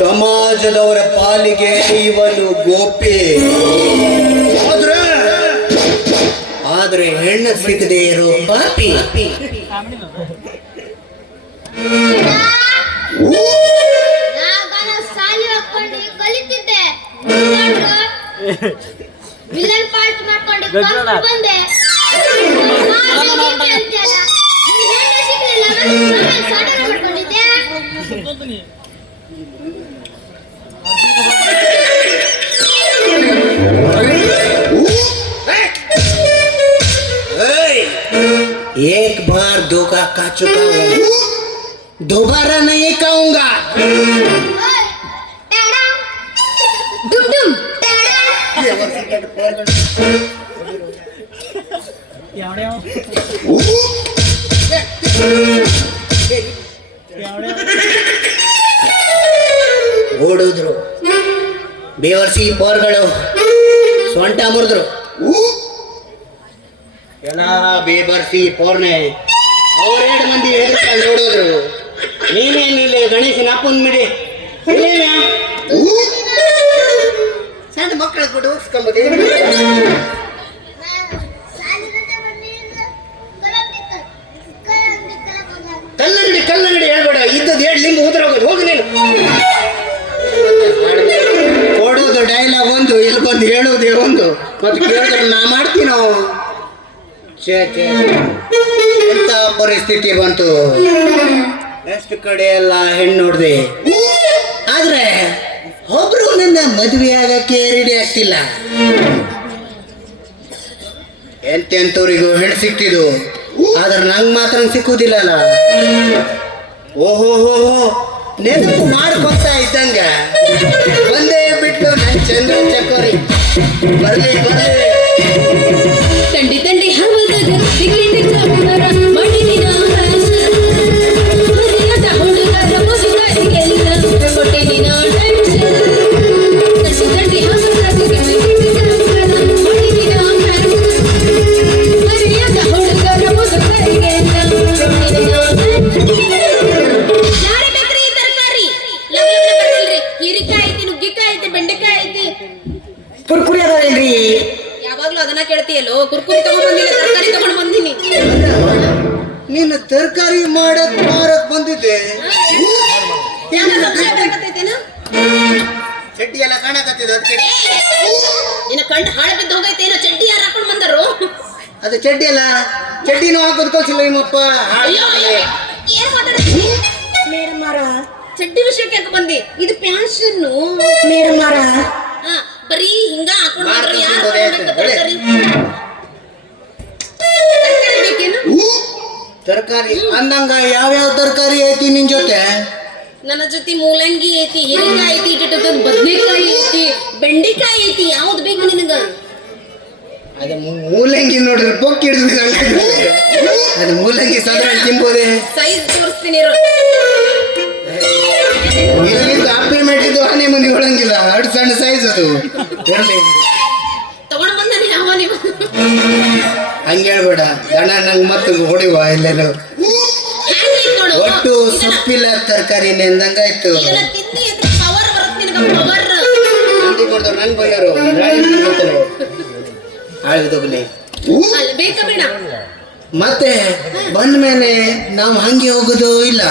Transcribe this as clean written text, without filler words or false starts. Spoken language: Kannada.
ಸಮಾಜದವರ ಪಾಲಿಗೆ ಇವನು ಗೋಪಿ. ಆದ್ರೆ ಹೆಣ್ಣು ಸಿಗದೆ ಇರೋ ಪಾಪಿ. ಕಲಿತಿದ್ದೆ ವಿಲನ್ ಪಾರ್ಟ್ ಮಾಡ್ಕೊಂಡು ಬಂದೆ. एक बार धोखा खा चुका हूँ, दोबारा नहीं खाऊंगा. ಓಡಿದ್ರು ಬೇವರ್ಸಿ ಪೋರ್ಗಳು ಸೊಂಟ ಮುರಿದ್ರು. ಎಲ್ಲ ಬೇಬರ್ಸಿ ಪೋರ್ನೆ ಅವರೆರಡು ಮಂದಿ ಹೆದರ್ಕೊಂಡು ಓಡೋದ್ರು. ನೀನೇನಿಲ್ಲ ಗಣೇಶನ ಅಪ್ಪನ ಮಿಡಿ ಸಣ್ಣ ಮಕ್ಕಳ ಕೂಡ ಹೋಗಿಸ್ಕೊಂಬೋದು. ಕಲ್ಲಂಗಡಿ ಹೇಳ್ಬೇಡ, ಇದ್ದದ್ದು ಹೇಳಿ ನಿಂಗೆ ಉದುರೋಗೋದು. ಹೋಗಿ ನೀನು ಕೊಡೋದು ಡೈಲಾಗ್ ಒಂದು, ಇಲ್ಲಿ ಬಂದು ಹೇಳೋದೇ ಒಂದು, ಮತ್ತೆ ಕೇಳಿದ್ರೆ ನಾ ಮಾಡ್ತೀನೋ. ಎಂತ ಪರಿಸ್ಥಿತಿ ಬಂತು. ಎಷ್ಟು ಕಡೆ ಎಲ್ಲ ಹೆಣ್ಣು ನೋಡಿದೆ, ಆದ್ರೆ ಒಬ್ರು ನನ್ನ ಮದುವೆ ಆಗಕ್ಕೆ ರೆಡಿ ಆಗ್ತಿಲ್ಲ. ಎಂತೆಂತವ್ರಿಗೂ ಹೆಣ್ಣು ಸಿಕ್ತಿದ್ದು, ಆದ್ರೆ ನಂಗೆ ಮಾತ್ರ ಸಿಕ್ಕುದಿಲ್ಲಲ್ಲ. ಓಹೋ ನೆನಪು ಮಾಡ್ಕೊತಾ ಇದ್ದಂಗ ಒಂದೇ ಬಿಟ್ಟು ನನ್ನ ಚಂದ್ರ ಚಕೋರಿ ಬರ್ಲಿ ತಂಡಿ ತಂಡಿ ಹವದಾಗ ಕುರ್ಕುರಿ ಅದಾವೇನ್ರಿ? ಯಾವಾಗ್ಲೂ ಅದನ್ನ ಕೇಳ್ತೀಯಲ್ಲೋ. ಕುರ್ಕುರಿ ತಗೊಂಡ್ ಬಂದಿಲ್ಲ, ತರಕಾರಿ ತಗೊಂಡ್ ಬಂದಿನಿ. ನೀನು ತರಕಾರಿ ಮಾರಕ್ ಬಂದಿದ್ದೆ. ಚಡ್ಡಿ ಎಲ್ಲ ಕಾಣಕತ್ತಿದ. ನಿನ್ನ ಕಣ್ಣು ಹಾಳು ಬಿದ್ದು ಹೋಗೈತೇನೋ. ಚಡ್ಡಿ ಯಾರು ಹಾಕೊಂಡ್ ಬಂದರು? ಅದು ಚಡ್ಡಿ ಅಲ್ಲ, ಚಡ್ಡಿನೂ ಹಾಕೋದ್ ಕಳ್ಸಿಲ್ಲ ನಿಮ್ಮಪ್ಪ. ಏನ್ ಮಾತಾಡ್ತೀನಿ ಮೇಡಮ್ ಮಾರ? ಚಡ್ಡಿ ವಿಷಯಕ್ಕೆ ಯಾಕೆ ಬಂದಿ? ಇದು ಪ್ಯಾಷನ್ ಮೇಡಮ್ ಮಾರ. ಬರೀ ಹಿಂಗ ಹಾಕೊಂಡ್ ತರಕಾರಿ ಅಂದಂಗ ಯಾವ್ಯಾವ ತರಕಾರಿ ಐತಿ ನಿನ್ ಜೊತೆ? ನನ್ನ ಜೊತೆ ಮೂಲಂಗಿ ಐತಿ, ಹೀರೆಕಾಯಿ ಐತಿ, ಬದ್ನೆಕಾಯಿ ಐತಿ, ಬೆಂಡೆಕಾಯಿ ಐತಿ. ಯಾವ್ದು ಬೇಕು ನಿನಗ? ಅದ ಮೂಲಂಗಿ ನೋಡ್ರಿ ಪೊಕ್ ಹಿಡಿದ. ಅದು ಮೂಲಂಗಿ ಸಾಧಾರಣ ತಿನ್ಬೋದೆ. ಸೈಜ್ ತೋರಿಸ್ತೀನಿ. ಇಲ್ಲಿಂದ ಅಪ್ಪೆ ಮೆಟ್ಟಿದ್ದು ಆನೆ ಮಂದಿ ಹೊಳಂಗಿಲ್ಲ. ಅಷ್ಟು ಸಣ್ಣ ಸೈಜ್ ಅದು. ತಗೊಂಡ್ ಬಂದ ಯಾವ ನೀವು? ಹಂಗೆ ಹೇಳ್ಬೇಡ, ದಣ ನಂಗೆ ಮತ್ತೆ ಹೊಡಿವ ಎಲ್ಲರೂ. ಒಟ್ಟು ಸೊಪ್ಪಿಲ್ಲ ತರಕಾರಿ ಎಂದಂಗಾಯ್ತು. ನನ್ ಬಯ್ಯರು ಆಳಿದೋಗ್ಲಿ. ಮತ್ತೆ ಬಂದ ಮೇಲೆ ನಾವು ಹಂಗೆ ಹೋಗೋದು ಇಲ್ಲ.